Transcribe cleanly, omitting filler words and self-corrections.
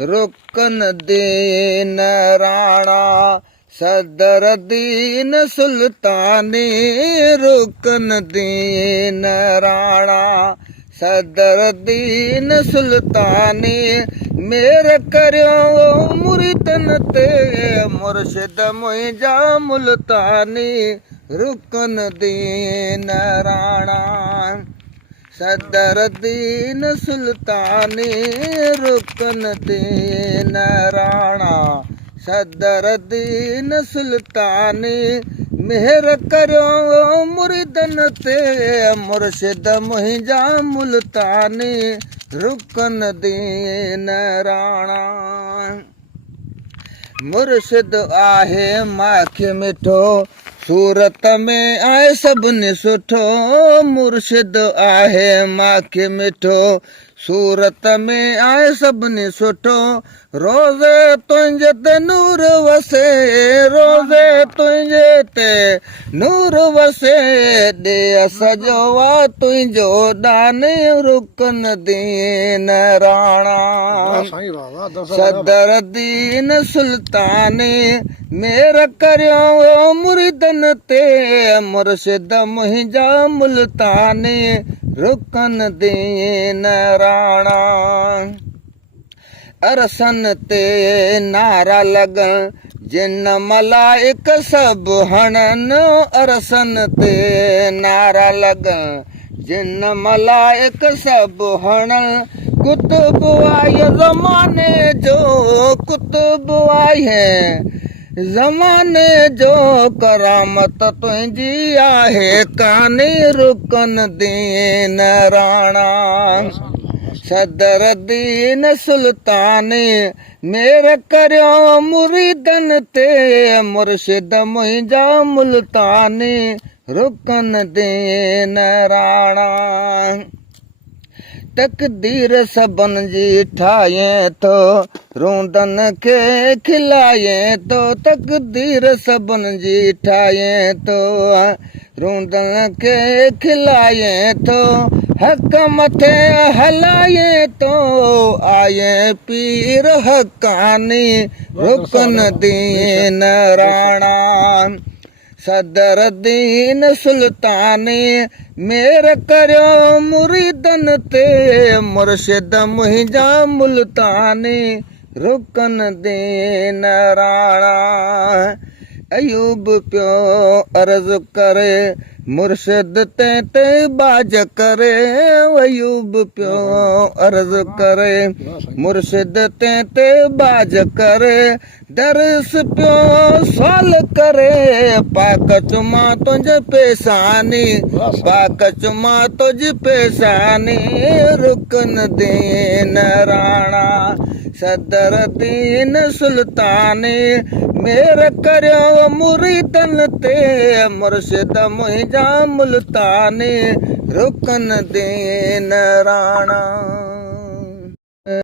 रुकन दीन राणा सदर दीन सुल्तानी, रुकन दीन राणा सदर दीन सुल्तानी। मेर करियो मुरीदन ते मुर्शिद मुंहिंजा मुल्तानी, रुकन दीन राणा सदर दीन सुल्तानी, रुकन दीन राणा सदर दीन सुल्तानी। मेहर करियो मुरीदन ते मुर्शिद मुंहिंजा मुल्तानी, रुकन दीन राणा। मुर्शिद आहे माखे मिठो, सूरत में आहे सभिनी सुठो। मुर्शिद आहे माखे मिठो, सूरत में आहे सभिनी सुठो। रोज़े तुंहिंजे ते नूर वसे, रोज़े तुंहिंजे ते नूर वसे। ॾे सॼो आहे तुंहिंजो दानी, रुकन दीन राणा सदर दीन सुल्तानी। मेर करियो मुरीदन ते मुर्शिद मुंहिंजा मुल्तानी, रुकन दीन राणा। अरसन ते नारा लगन जिन मलाइक सभु हणन, अरसन ते नारा लगन जिन मलाइक सभु हणन। कुतुब आए ज़माने जो, कुतुब आए ज़माने जो, करामत तुंहिंजी आहे कानी, रुकन दीन राणा सदर दीन सुल्तानी। मेर करियो मुरीदन ते मुर्शिद मुंहिंजा मुल्तानी, रुकन दीन राणा। तकदीर सबन जी ठाहे थो, रूंदन खे खिलाए थो। तकदीर सबन जी ठाहे थो, रूंदन खे खिलाए थो। हक़ मथे हलाए थो, आए पीर हक़ानी, रुकन दीन राणा सदर दीन सुल्तानी। मेर करियो मुरीदन ते मुर्शिद मुंहिंजा मुल्तानी, रुकन दीन राणा। अयूब पियो अर्ज़ करे मुर्शिद ते बाज करे, अयूब पियो अर्ज़ करे मुर्शिद ते बाज करे। दर्स पियो सवाल करे, पाक चुमा तुंहिंजे पेशानी, पाक चुमा तुंहिंजी पेशानी, रुकन दीन राणा सदर दीन सुल्तानी। मेर करियो मुरीदन ते मुर्शिद मुंहिंजा मुल्तानी, रुकन दीन राणा।